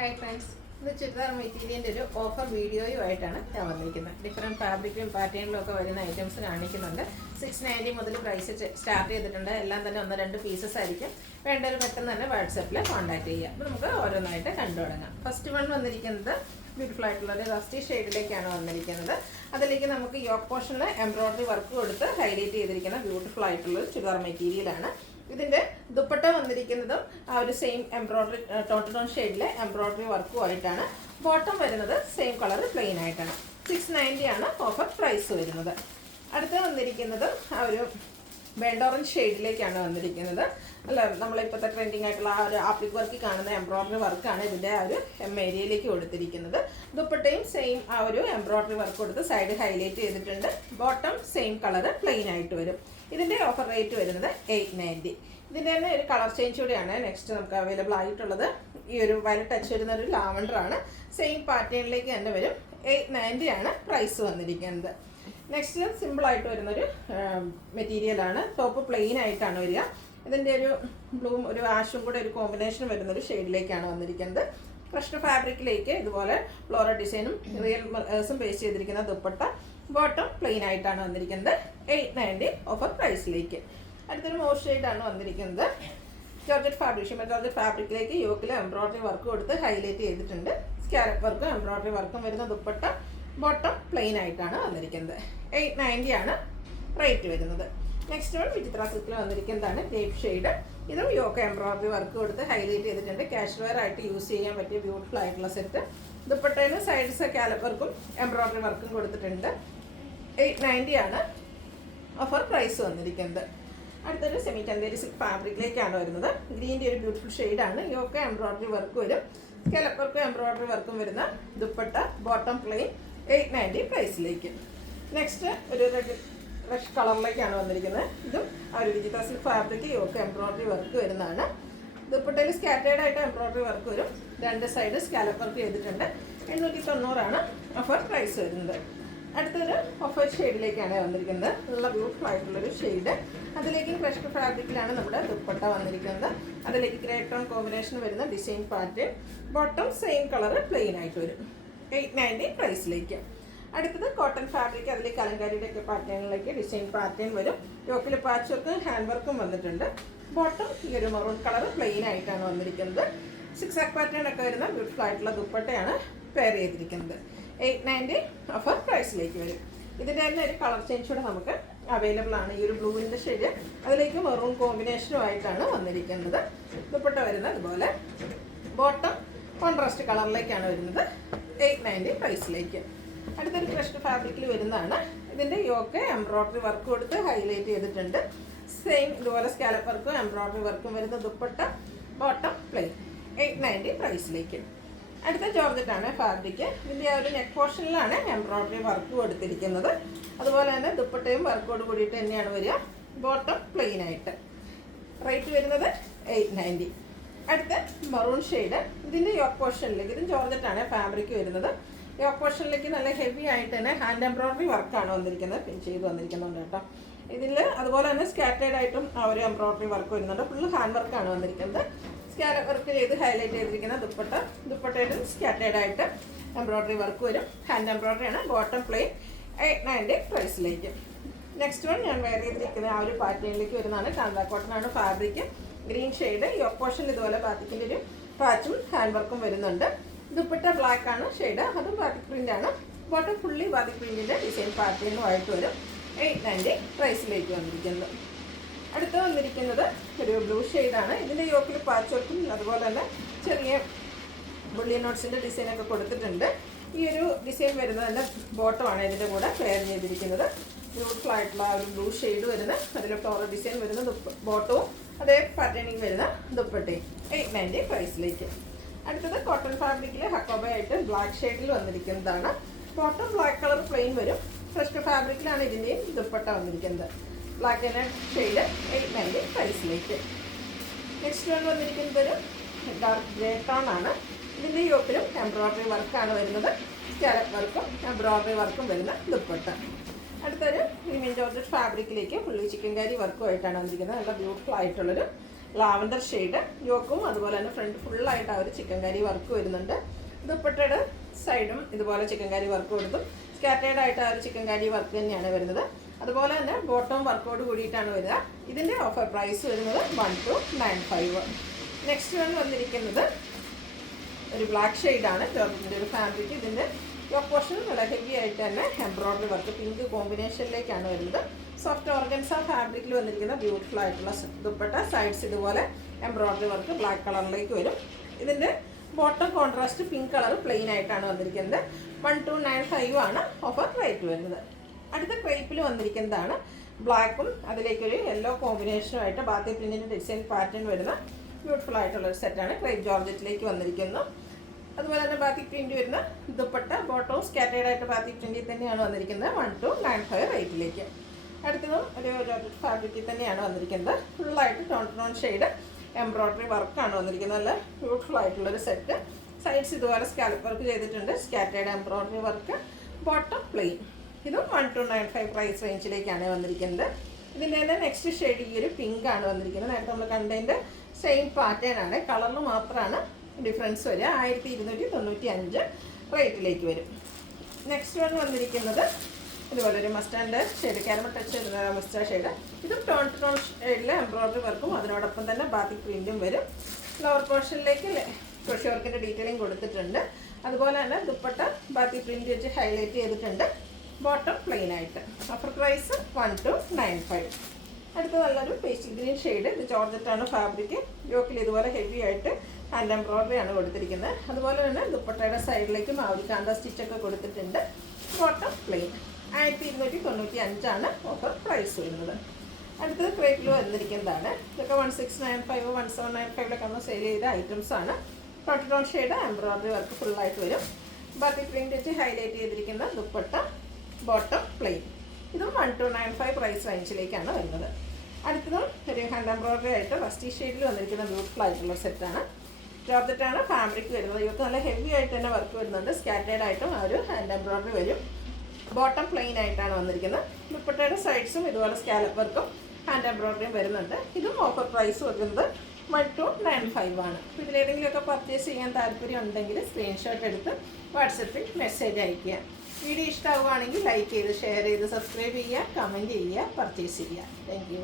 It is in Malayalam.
ഹായ് ഫ്രണ്ട്സ്, ഇത് ചുരിദാർ മെറ്റീരിയലിൻ്റെ ഒരു ഓഫർ വീഡിയോയുമായിട്ടാണ് ഞാൻ വന്നിരിക്കുന്നത്. ഡിഫറെൻറ്റ് ഫാബ്രിക്കിലും പാറ്റേണിലും ഒക്കെ വരുന്ന ഐറ്റംസ് കാണിക്കുന്നുണ്ട്. 690 മുതൽ പ്രൈസ് സ്റ്റാർട്ട് ചെയ്തിട്ടുണ്ട്. എല്ലാം തന്നെ 1-2 പീസസ് ആയിരിക്കും. വേണ്ടവർ പെട്ടെന്ന് തന്നെ വാട്സാപ്പിൽ കോൺടാക്ട് ചെയ്യുക. അപ്പോൾ നമുക്ക് ഓരോന്നായിട്ട് കണ്ടു തുടങ്ങാം. ഫസ്റ്റ് വൺ വന്നിരിക്കുന്നത് ബ്യൂട്ടിഫുൾ ആയിട്ടുള്ള ഒരു റസ്റ്റി ഷെയ്ഡിലേക്കാണ് വന്നിരിക്കുന്നത്. അതിലേക്ക് നമുക്ക് യോക്ക് പോർഷനിൽ എംബ്രോയ്ഡറി വർക്ക് കൊടുത്ത് ഹൈലൈറ്റ് ചെയ്തിരിക്കുന്ന ബ്യൂട്ടിഫുൾ ആയിട്ടുള്ള ഒരു ചുരിദാർ മെറ്റീരിയലാണ്. ഇതിൻ്റെ ദുപ്പട്ട വന്നിരിക്കുന്നതും ആ ഒരു സെയിം എംബ്രോയ്ഡറി ടോൺ ഷെയ്ഡിലെ എംബ്രോയ്ഡറി വർക്കുമായിട്ടാണ്. ബോട്ടം വരുന്നത് സെയിം കളർ പ്ലെയിൻ ആയിട്ടാണ്. 690 ആണ് ഓഫർ പ്രൈസ് വരുന്നത്. അടുത്ത് വന്നിരിക്കുന്നത് ആ ഒരു ബേൺഡ് ഓറഞ്ച് ഷെയ്ഡിലേക്കാണ് വന്നിരിക്കുന്നത്. അല്ല, നമ്മളിപ്പോഴത്തെ ട്രെൻഡിങ് ആയിട്ടുള്ള ആ ഒരു ആപ്ലിക് വർക്കിൽ കാണുന്ന എംബ്രോയ്ഡറി വർക്കാണ് ഇതിൻ്റെ ആ ഒരു ഏരിയയിലേക്ക് കൊടുത്തിരിക്കുന്നത്. ദുപ്പട്ടയും സെയിം ആ ഒരു എംബ്രോയ്ഡറി വർക്ക് കൊടുത്ത് സൈഡ് ഹൈലൈറ്റ് ചെയ്തിട്ടുണ്ട്. ബോട്ടം സെയിം കളർ പ്ലെയിൻ ആയിട്ട് വരും. ഇതിൻ്റെ ഓഫർ റേറ്റ് വരുന്നത് 890. ഇതിൻ്റെ തന്നെ ഒരു കളർ ചേഞ്ച് കൂടിയാണ് നെക്സ്റ്റ് നമുക്ക് അവൈലബിൾ ആയിട്ടുള്ളത്. ഈ ഒരു വയലറ്റ് ടച്ച് വരുന്ന ഒരു ലാവണ്ടറാണ്. സെയിം പാറ്റേണിലേക്ക് തന്നെ വരും. 890 ആണ് പ്രൈസ് വന്നിരിക്കുന്നത്. നെക്സ്റ്റ് സിമ്പിളായിട്ട് വരുന്നൊരു മെറ്റീരിയലാണ്. ടോപ്പ് പ്ലെയിൻ ആയിട്ടാണ് വരിക. ഇതിൻ്റെ ഒരു ബ്ലൂവും ഒരു ആഷും കൂടെ ഒരു കോമ്പിനേഷൻ വരുന്നൊരു ഷെയ്ഡിലേക്കാണ് വന്നിരിക്കുന്നത്. ക്രഷ്ഡ് ഫാബ്രിക്കിലേക്ക് ഇതുപോലെ ഫ്ലോറൽ ഡിസൈനും റിയൽ മിറേഴ്സും പേസ്റ്റ് ചെയ്തിരിക്കുന്ന ദുപ്പട്ട. ബോട്ടം പ്ലെയിൻ ആയിട്ടാണ് വന്നിരിക്കുന്നത്. 890 ഓഫർ പ്രൈസിലേക്ക്. അടുത്തൊരു മോർ ഷെയ്ഡാണ് വന്നിരിക്കുന്നത്. ജോർജറ്റ് ഫാബ്രിക്, ഷിമ്മർ ജോർജറ്റ് ഫാബ്രിക്കിലേക്ക് യോക്കിൽ എംബ്രോയ്ഡറി വർക്ക് കൊടുത്ത് ഹൈലൈറ്റ് ചെയ്തിട്ടുണ്ട്. സ്കാലപ്പ് വർക്കും എംബ്രോയ്ഡറി വർക്കും വരുന്ന ദുപ്പട്ട. ബോട്ടം പ്ലെയിൻ ആയിട്ടാണ് വന്നിരിക്കുന്നത്. 890 ആണ് റേറ്റ് വരുന്നത്. നെക്സ്റ്റ് വൺ വിചിത്ര സിൽക്കിൽ വന്നിരിക്കുന്നതാണ് ഗ്രേപ്പ് ഷെയ്ഡ്. ഇതും യോക്ക് എംബ്രോയ്ഡറി വർക്ക് കൊടുത്ത് ഹൈലൈറ്റ് ചെയ്തിട്ടുണ്ട്. കാഷ്വൽ വെയർ ആയിട്ട് യൂസ് ചെയ്യാൻ പറ്റിയ ബ്യൂട്ടിഫുൾ ആയിട്ടുള്ള സെറ്റ്. ദുപ്പട്ടയിൽ സൈഡ്സ് സ്കാലപ്പ് വർക്കും എംബ്രോയ്ഡറി വർക്കും കൊടുത്തിട്ടുണ്ട്. 890 ആണ് ഓഫർ പ്രൈസ് വന്നിരിക്കുന്നത്. അടുത്തൊരു സെമി ചന്തേരി സിൽക്ക് ഫാബ്രിക്കിലേക്കാണ് വരുന്നത്. ഗ്രീൻ്റെ ഒരു ബ്യൂട്ടിഫുൾ ഷെയ്ഡാണ്. യോക്ക് എംബ്രോയ്ഡറി വർക്ക് വരും. സ്കാലപ്പ് വർക്കും എംബ്രോയ്ഡറി വർക്കും വരുന്ന ദുപ്പട്ട. Bottom plain. 890 പ്രൈസിലേക്ക്. നെക്സ്റ്റ് ഒരു റഷ് കളറിലേക്കാണ് വന്നിരിക്കുന്നത്. ഇതും ആ ഒരു Vichitra silk fabric yoke embroidery work വരുന്നതാണ്. ദുപ്പട്ടയിൽ സ്കാറ്റേർഡ് ആയിട്ട് എംബ്രോയ്ഡറി വർക്ക് വരും. രണ്ട് സൈഡ് സ്കാലപ്പ് വർക്ക് ചെയ്തിട്ടുണ്ട്. 890 ആണ് ഓഫർ പ്രൈസ് വരുന്നത്. അടുത്തൊരു ഓഫർ ഷെയ്ഡിലേക്കാണ് വന്നിരിക്കുന്നത്. നല്ല ബ്യൂട്ടിഫുൾ ആയിട്ടുള്ളൊരു ഷെയ്ഡ്. അതിലേക്ക് ക്രഷ്ഡ് ഫാബ്രിക്കിലാണ് നമ്മുടെ ദുപ്പട്ട വന്നിരിക്കുന്നത്. അതിലേക്ക് ഗ്രേ ടോൺ കോമ്പിനേഷൻ വരുന്ന design pattern. Bottom same colour plain ആയിട്ട് വരും. 890 പ്രൈസിലേക്ക്. അടുത്തത് കോട്ടൺ ഫാബ്രിക്. അതിലേക്ക് കലങ്കാരിയുടെ ഒക്കെ പാറ്റേണിലേക്ക് ഡിസൈൻ പാറ്റേൺ വരും. യോക്കിൽ പാച്ച് വർക്കും ഹാൻഡ് വർക്കും വന്നിട്ടുണ്ട്. ബോട്ടം ഈ ഒരു മറൂൺ കളർ പ്ലെയിൻ ആയിട്ടാണ് വന്നിരിക്കുന്നത്. സിക്സാക് പാറ്റേൺ ഒക്കെ വരുന്ന ബ്യൂട്ടിഫുൾ ആയിട്ടുള്ള ദുപ്പട്ടയാണ് പെയർ ചെയ്തിരിക്കുന്നത്. 890 ഓഫർ പ്രൈസിലേക്ക് വരും. ഇതിൻ്റെ തന്നെ ഒരു കളർ ചേഞ്ച് കൂടെ നമുക്ക് അവൈലബിൾ ആണ്. ഈ ഒരു ബ്ലൂവിൻ്റെ ഷെയ്ഡ് അതിലേക്ക് മെറൂൺ കോമ്പിനേഷനുമായിട്ടാണ് വന്നിരിക്കുന്നത്. ദുപ്പട്ട വരുന്നത് അതുപോലെ. ബോട്ടം കോൺട്രാസ്റ്റ് കളറിലേക്കാണ് വരുന്നത്. 890 പ്രൈസിലേക്ക്. അടുത്തൊരു ക്രഷ്ഡ് ഫാബ്രിക്കിൽ വരുന്നതാണ്. ഇതിൻ്റെ യോക്ക് എംബ്രോയ്ഡറി വർക്ക് കൊടുത്ത് ഹൈലൈറ്റ് ചെയ്തിട്ടുണ്ട്. സെയിം ഇതുപോലെ സ്കാലപ്പ് വർക്കും എംബ്രോയ്ഡറി വർക്കും വരുന്ന ദുപ്പട്ട. Bottom plain. 890 പ്രൈസിലേക്ക്. അടുത്ത ജോർജറ്റാണ് ഫാബ്രിക്. ഇതിൻ്റെ ആ ഒരു നെക്ക് പോർഷനിലാണ് എംബ്രോയ്ഡറി വർക്ക് കൊടുത്തിരിക്കുന്നത്. അതുപോലെ തന്നെ ദുപ്പട്ടയും വർക്കോട് കൂടിയിട്ട് തന്നെയാണ് വരിക. ബോട്ടം പ്ലെയിൻ ആയിട്ട്. റേറ്റ് വരുന്നത് 890. അടുത്ത മറൂൺ ഷെയ്ഡ്. ഇതിൻ്റെ യോക്ക് പോർഷനിലേക്ക്, ഇതും ജോർജറ്റാണ് ഫാബ്രിക് വരുന്നത്. യോക്ക് പോർഷനിലേക്ക് നല്ല ഹെവി ആയിട്ട് തന്നെ ഹാൻഡ് എംബ്രോയ്ഡറി വർക്കാണ് വന്നിരിക്കുന്നത്. പിൻ ചെയ്ത് വന്നിരിക്കുന്നുണ്ട് കേട്ടോ. ഇതിൽ അതുപോലെ തന്നെ സ്കാറ്റേർഡ് ആയിട്ടും ആ ഒരു എംബ്രോയ്ഡറി വർക്ക് വരുന്നുണ്ട്. ഫുള്ള് ഹാൻഡ് വർക്കാണ് വന്നിരിക്കുന്നത്. സ്കാലപ്പ് വർക്ക് ചെയ്ത് ഹൈലൈറ്റ് ചെയ്തിരിക്കുന്ന ദുപ്പട്ട. ദുപ്പട്ടയിൽ സ്കാറ്റേർഡ് ആയിട്ട് എംബ്രോയ്ഡറി വർക്ക് വരും. ഹാൻഡ് എംബ്രോയ്ഡറിയാണ്. Bottom plain. 890 പ്രൈസിലേക്ക്. നെക്സ്റ്റ് വൺ ഞാൻ വെയർ ചെയ്തിരിക്കുന്ന ആ ഒരു പാറ്റേണിലേക്ക് വരുന്നതാണ്. കാന്ത കോട്ടൺ ആണ് ഫാബ്രിക്. Green shade. യോക്ക് പോർഷനിൽ ഇതുപോലെ ബാത്തിക്കിൻ്റെ ഒരു പാച്ചും ഹാൻഡ് വർക്കും വരുന്നുണ്ട്. ദുപ്പട്ട ബ്ലാക്ക് ആണ് ഷെയ്ഡ്. അതും ബാത്തിക് പ്രിൻ്റ് ആണ്. ബോട്ടം ഫുള്ളി ബാത്തിക് പ്രിൻറ്റിൻ്റെ ഡിസൈൻ പാറ്റേണുമായിട്ട് വരും. 890 പ്രൈസിലേക്ക് വന്നിരിക്കുന്നത്. അടുത്ത് വന്നിരിക്കുന്നത് ഒരു ബ്ലൂ ഷെയ്ഡാണ്. ഇതിൻ്റെ യോക്കിൽ പാച്ച് വർക്കും അതുപോലെ തന്നെ ചെറിയ ബുള്ളിയൻ നോട്ട്സിൻ്റെ ഡിസൈനൊക്കെ കൊടുത്തിട്ടുണ്ട്. ഈ ഒരു ഡിസൈൻ വരുന്നത് തന്നെ ബോട്ടമാണ് ഇതിൻ്റെ കൂടെ പെയർ ചെയ്തിരിക്കുന്നത്. ബ്യൂട്ടിഫുൾ ആയിട്ടുള്ള ഒരു ബ്ലൂ ഷെയ്ഡ് വരുന്ന അതിൽ ഫ്ലോറൽ ഡിസൈൻ വരുന്ന ബോട്ടവും അതേ പാറ്റേണിങ് വരുന്ന ദുപ്പട്ടയും. 890 പ്രൈസിലേക്ക്. അടുത്തത് കോട്ടൺ ഫാബ്രിക്കിൽ ഹക്കോബ ആയിട്ട് ബ്ലാക്ക് ഷെയ്ഡിൽ വന്നിരിക്കുന്നതാണ്. ബോട്ടം ബ്ലാക്ക് കളർ പ്ലെയിൻ വരും. ഫ്രഷ് ഫാബ്രിക്കിലാണ് ഇതിൻ്റെയും ദുപ്പട്ട വന്നിരിക്കുന്നത്. Black and shade. 890 പ്രൈസിലേക്ക്. നെക്സ്റ്റ് വൺ വന്നിരിക്കുന്നത് ഒരു ഡാർക്ക് ഗ്രേ ടോൺ ആണ്. ഇതിൻ്റെ യോക്കിലും എംബ്രോയ്ഡറി വർക്കാണ് വരുന്നത്. സ്കാലപ്പ് വർക്കും എംബ്രോയ്ഡറി വർക്കും വരുന്ന ദുപ്പട്ട. അടുത്തൊരു പ്രീമിയം ജോർജറ്റ് ഫാബ്രിക്കിലേക്ക് ഫുള്ളി ചിക്കൻ കാരി വർക്കുമായിട്ടാണ് വന്നിരിക്കുന്നത്. നല്ല ബ്യൂട്ടിഫുൾ ആയിട്ടുള്ളൊരു ലാവൻഡർ ഷെയ്ഡ് യോക്കും അതുപോലെ തന്നെ ഫ്രണ്ട് ഫുള്ളായിട്ട് ആ ഒരു ചിക്കൻ കറി വർക്ക് വരുന്നുണ്ട്. ദുപ്പട്ടയുടെ സൈഡും ഇതുപോലെ ചിക്കൻ കറി വർക്ക് കൊടുത്തും സ്കാറ്റേഡ് ആയിട്ട് ആ ഒരു ചിക്കൻ കറി വർക്ക് തന്നെയാണ് വരുന്നത്. അതുപോലെ തന്നെ ബോട്ടം വർക്കോട് കൂടിയിട്ടാണ് വരിക. ഇതിൻ്റെ ഓഫർ പ്രൈസ് വരുന്നത് 1295. നെക്സ്റ്റ് വന്നിരിക്കുന്നത് ഒരു ബ്ലാക്ക് ഷെയ്ഡാണ് ജോർജറ്റിൻ്റെ ഒരു ഫാബ്രിക്. ഇതിൻ്റെ യോക്ക് പോർഷൻ വളരെ ഹെവി ആയിട്ട് തന്നെ എംബ്രോയ്ഡറി വർക്ക് പിങ്ക് കോമ്പിനേഷനിലേക്കാണ് വരുന്നത്. സോഫ്റ്റ് ഓർഗൻസ ഫാബ്രിക്കിൽ വന്നിരിക്കുന്ന ബ്യൂട്ടിഫുൾ ആയിട്ടുള്ള ദുപ്പട്ട. സൈഡ്സ് ഇതുപോലെ എംബ്രോയ്ഡറി വർക്ക് ബ്ലാക്ക് കളറിലേക്ക് വരും. ഇതിൻ്റെ bottom contrast pink colour plain ആയിട്ടാണ് വന്നിരിക്കുന്നത്. 1295 ആണ് ഓഫർ റേറ്റ് വരുന്നത്. അടുത്ത ക്രേപ്പിൽ വന്നിരിക്കുന്നതാണ് ബ്ലാക്കും അതിലേക്കൊരു യെല്ലോ കോമ്പിനേഷനുമായിട്ട് ബാത്തി പ്രിന്റിൻ്റെ ഡിസൈൻ പാറ്റേൺ വരുന്ന ബ്യൂട്ടിഫുൾ ആയിട്ടുള്ളൊരു സെറ്റാണ്. ക്രേപ്പ് ജോർജറ്റിലേക്ക് വന്നിരിക്കുന്നു. അതുപോലെ തന്നെ ബാത്തി പ്രിന്റ് വരുന്ന ദുപ്പട്ട ബോട്ടവും സ്കാറ്റേഡ് ആയിട്ട് ബാത്തി പ്രിന്റിൽ തന്നെയാണ് വന്നിരിക്കുന്നത്. 1295 റേറ്റിലേക്ക്. അടുത്തതും ഒരു ജോർജറ്റ് ഫാബ്രിക്കിൽ തന്നെയാണ് വന്നിരിക്കുന്നത്. ഫുള്ളായിട്ട് ടോൺ ഷെയ്ഡ് എംബ്രോയ്ഡറി വർക്കാണ് വന്നിരിക്കുന്നത്. നല്ല ബ്യൂട്ടിഫുൾ ആയിട്ടുള്ളൊരു സെറ്റ്. സൈഡ്സ് ഇതുപോലെ സ്കാലപ്പ് വർക്ക് ചെയ്തിട്ടുണ്ട്. Scattered embroidery work. Bottom plain. ഇതും 1295 പ്രൈസ് റേഞ്ചിലേക്കാണ് വന്നിരിക്കുന്നത്. ഇതിൻ്റെ തന്നെ നെക്സ്റ്റ് ഷെയ്ഡ് ഈ ഒരു പിങ്ക് ആണ് വന്നിരിക്കുന്നത്. നേരത്തെ നമ്മൾ കണ്ടതിൻ്റെ സെയിം പാറ്റേൺ ആണ്. കളറിൽ മാത്രമാണ് ഡിഫറൻസ് വരിക. 1295 റേറ്റിലേക്ക് വരും. നെക്സ്റ്റ് വന്നിരിക്കുന്നത് ഇതുപോലെ ഒരു മസ്റ്റാൻഡ് ഷെയ്ഡ്, കാരമൽ ടച്ച് വരുന്ന മസ്റ്റാർഡ് ഷെയ്ഡ്. ഇതും ടോൺ ഷെയ്ഡിൽ എംബ്രോയ്ഡറി വർക്കും അതിനോടൊപ്പം തന്നെ ബാത്തിക് പ്രിൻറ്റും വരും. ലോവർ പോർഷനിലേക്ക് ക്രോഷ്യ വർക്കിൻ്റെ ഡീറ്റെയിലിംഗ് കൊടുത്തിട്ടുണ്ട്. അതുപോലെ തന്നെ ദുപ്പട്ട ബാത്തിക് പ്രിൻറ്റ് വെച്ച് ഹൈലൈറ്റ് ചെയ്തിട്ടുണ്ട്. ബോട്ടം പ്ലെയിൻ ആയിട്ട്. Offer price 1295. അടുത്ത നല്ലൊരു പേസ്റ്റൽ ഗ്രീൻ ഷെയ്ഡ്. ഇത് ജോർജറ്റാണ് ഫാബ്രിക്. യോക്കിൽ ഇതുപോലെ ഹെവി ആയിട്ട് ഹാൻഡ് എംബ്രോയ്ഡറി ആണ് കൊടുത്തിരിക്കുന്നത്. അതുപോലെ തന്നെ ദുപ്പട്ടയുടെ സൈഡിലേക്കും ആവരിക്കാണ്ട സ്റ്റിച്ചൊക്കെ കൊടുത്തിട്ടുണ്ട്. Bottom plain. 1295 ആണ് ഓഫർ പ്രൈസ് വരുന്നത്. അടുത്തത് ക്രേപ്പിൽ വന്നിരിക്കുന്നതാണ്. ഇതൊക്കെ 1695 1795 നമ്മൾ സെയിൽ ചെയ്ത ഐറ്റംസ് ആണ്. ടോൺ ഷെയ്ഡ് എംബ്രോയ്ഡറി വർക്ക് ഫുള്ളായിട്ട് വരും. ബാക്കി പ്രിന്റ് വെച്ച് ഹൈലൈറ്റ് ചെയ്തിരിക്കുന്ന ദുപ്പട്ട ബോട്ടം പ്ലെയിൻ. ഇതും 1295 പ്രൈസ് റേഞ്ചിലേക്കാണ് വരുന്നത്. അടുത്തതും ഒരു ഹാൻഡ് എംബ്രോയ്ഡറി ആയിട്ട് റസ്റ്റി ഷെയ്ഡിൽ വന്നിരിക്കുന്ന ബ്യൂട്ടിഫുൾ ആയിട്ടുള്ള സെറ്റാണ്. ജോർജറ്റാണ് ഫാബ്രിക് വരുന്നത്. ഇവർക്ക് നല്ല ഹെവി ആയിട്ട് തന്നെ വർക്ക് വരുന്നുണ്ട്. സ്കാറ്റേഡ് ആയിട്ടും ആ ഒരു ഹാൻഡ് എംബ്രോയ്ഡറി വരും. ബോട്ടം പ്ലെയിൻ ആയിട്ടാണ് വന്നിരിക്കുന്നത്. ദുപ്പട്ടയുടെ സൈഡ്സും ഇതുപോലെ സ്കാലപ്പ് വർക്കും ഹാൻഡ് എംബ്രോയ്ഡറിയും വരുന്നുണ്ട്. ഇതും ഓഫർ പ്രൈസ് വരുന്നത് 1295 ആണ്. ഇതിലേതെങ്കിലുമൊക്കെ പർച്ചേസ് ചെയ്യാൻ താല്പര്യം ഉണ്ടെങ്കിൽ സ്ക്രീൻഷോട്ട് എടുത്ത് വാട്സപ്പിൽ മെസ്സേജ് അയയ്ക്കുക. വീഡിയോ ഇഷ്ടമാവുകയാണെങ്കിൽ ലൈക്ക് ചെയ്ത് ഷെയർ ചെയ്ത് സബ്സ്ക്രൈബ് ചെയ്യുക, കമൻറ്റ് ചെയ്യുക, പർച്ചേസ് ചെയ്യുക. Thank you.